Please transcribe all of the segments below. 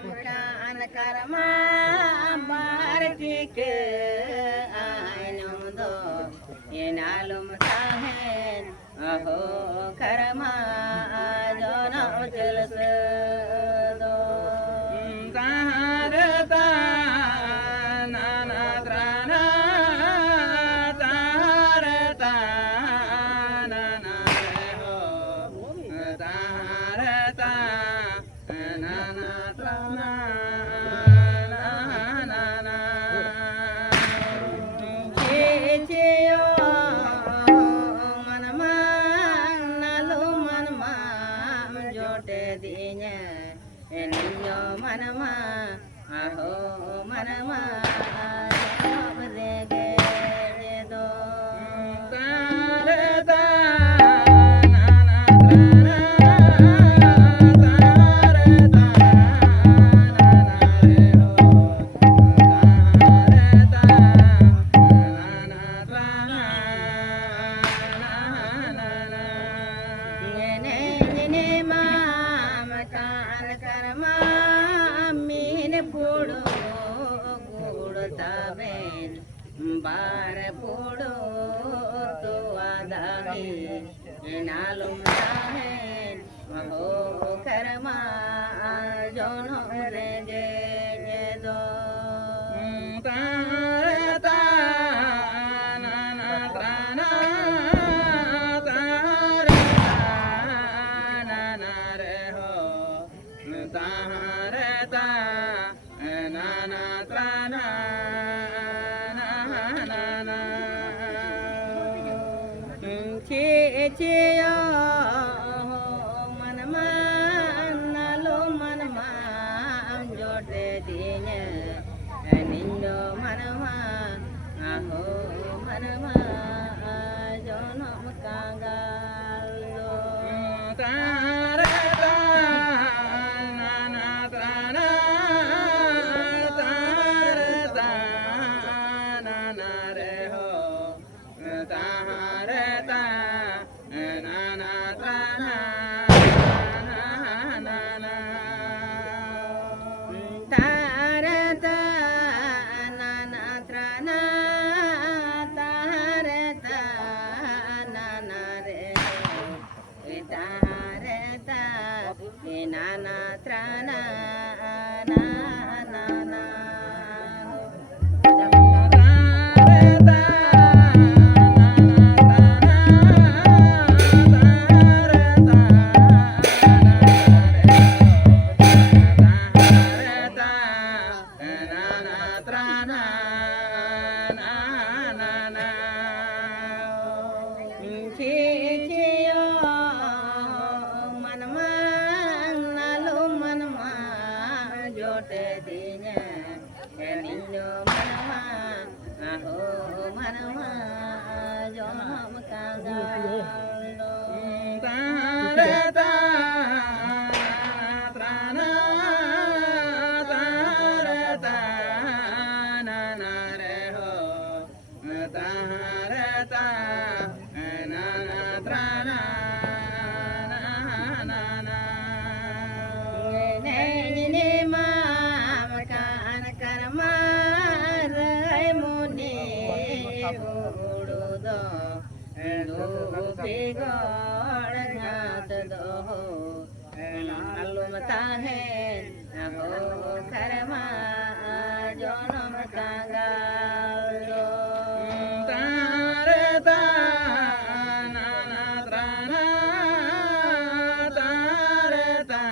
Kan karma bartik anundo yenalum tahen aho karma jonam jalsado taharata nanadrana taharata nanareho taharata nanadrana manama aho manama abdege do tarata nana trana tarata nana reho tarata nana trana nana nene nene mama kan karma pudo gudo taben bar pudo to adahi enalum tahen maho karma jono rege do tarata nana trana tarata nana reho tarata nana trana nana chi chi yo manama nalo manama jote dinya nindo manama aho manama jono makagal tarata nana trana taharata nana trana nana tarata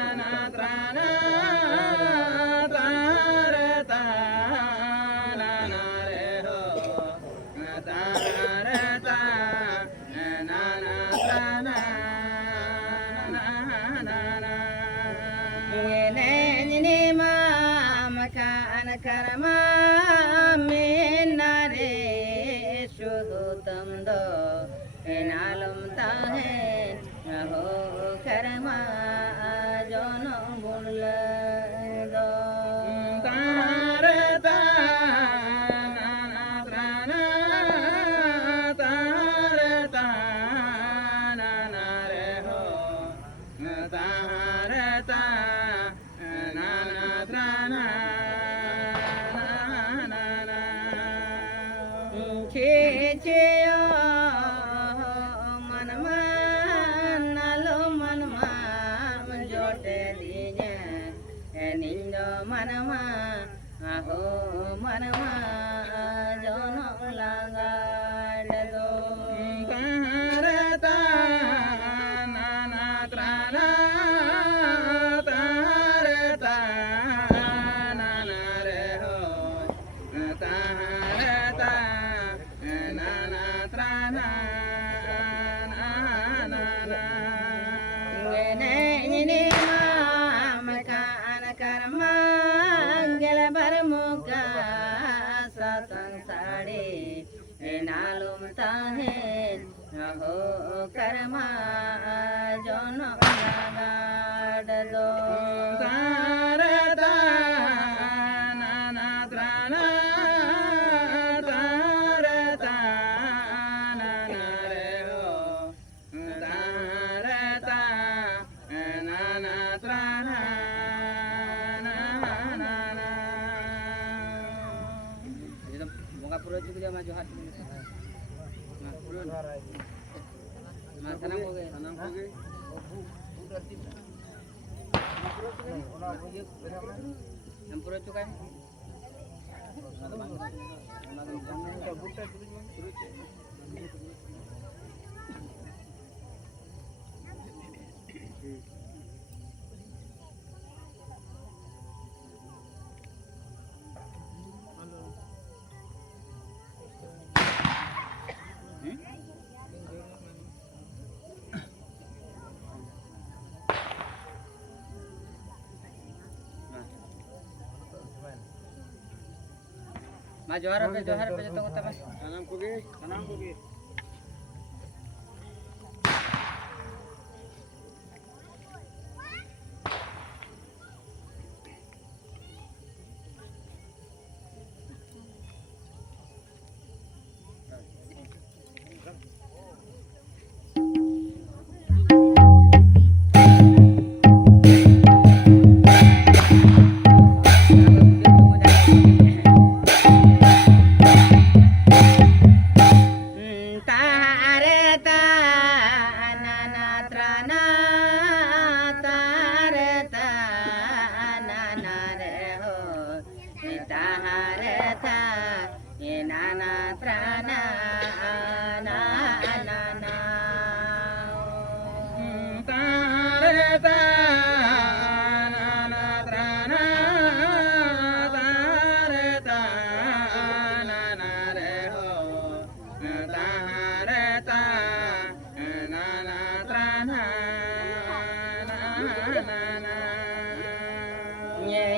nana trana taharata nana re taharata nana trana nana na karma menare shutam do enalum tahen ho karma jono bunla do tarata nanatrana tarata nanare ho tarata nanatrana cheyo manma nalo manma jote dinya nindo manma aho manma jono lagado tarata nanatrana tarata nanare ho tarata nanatrana nanana ngene makan karma gel barmuka satang sade enalum tahen ho karma jono lagado tarata nanatrana tarata nanare ho tarata nanatrana nanana itu bunga pura juga dia maju hati nah pura nah sanang ko ge yang pura itu kan Ma johar pe jotong kota mas. Sanam kuge.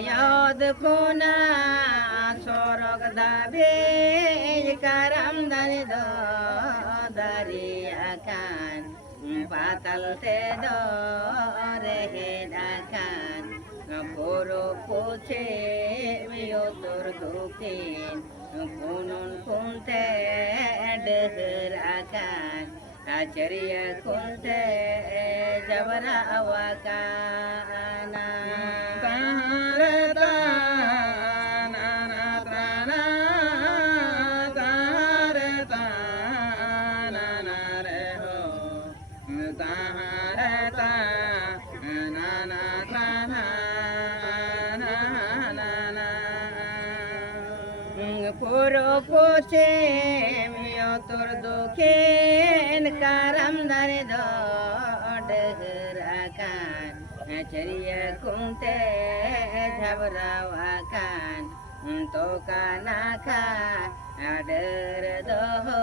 Yod kuna sorok dabe karam dari do dari akan patal te do rehedakan puro puce miotur dukin kunun kunte deherakan acarya kunte jabara awakana tarata nanatrana tarata nanare ho tarata nanatrana nanana puro poche miotur duken karam dare do deherakan ceria kunte jabarawakan untuk kanaka ader doho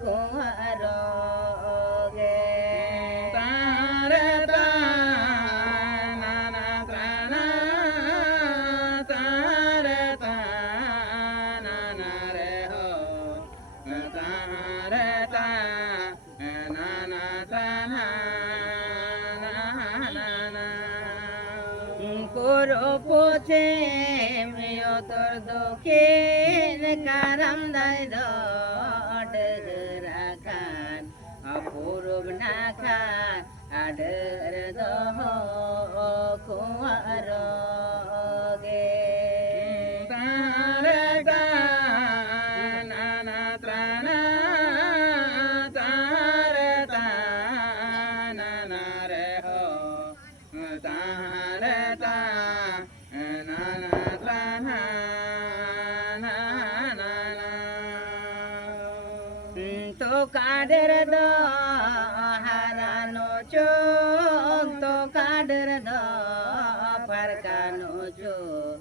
kuaroge tarata nanatrana tarata Koro poche miyo tordokin karam dai do derakan apurub nakan ader do kuaroge tarakan anatrana tarakan anareho tarata nanatrana to kader do harano chok to kader do parkano chok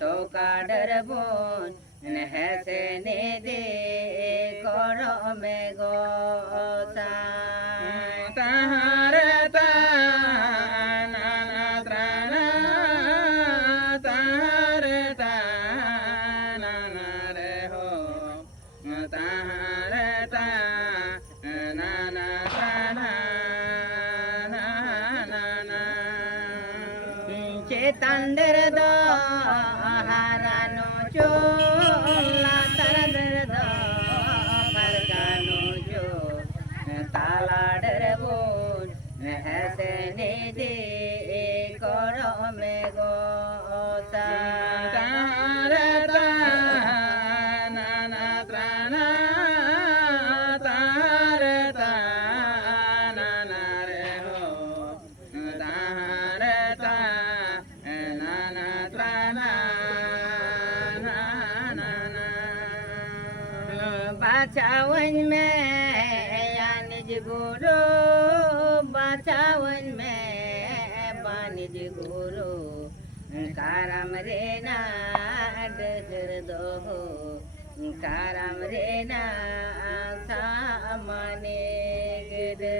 to kader bon nehse ne de koro me go sa tarata nanatrana tarata nanareho tarata nanatrana chetandir do harano chola taradar do pargano jo taladar bon nehse ne de koro me go sa tarata nanatrana tarata nanareho tarata nanatrana bacawan me yanij guru bacawan me banij guru karam re na dehar do karam re na samane gede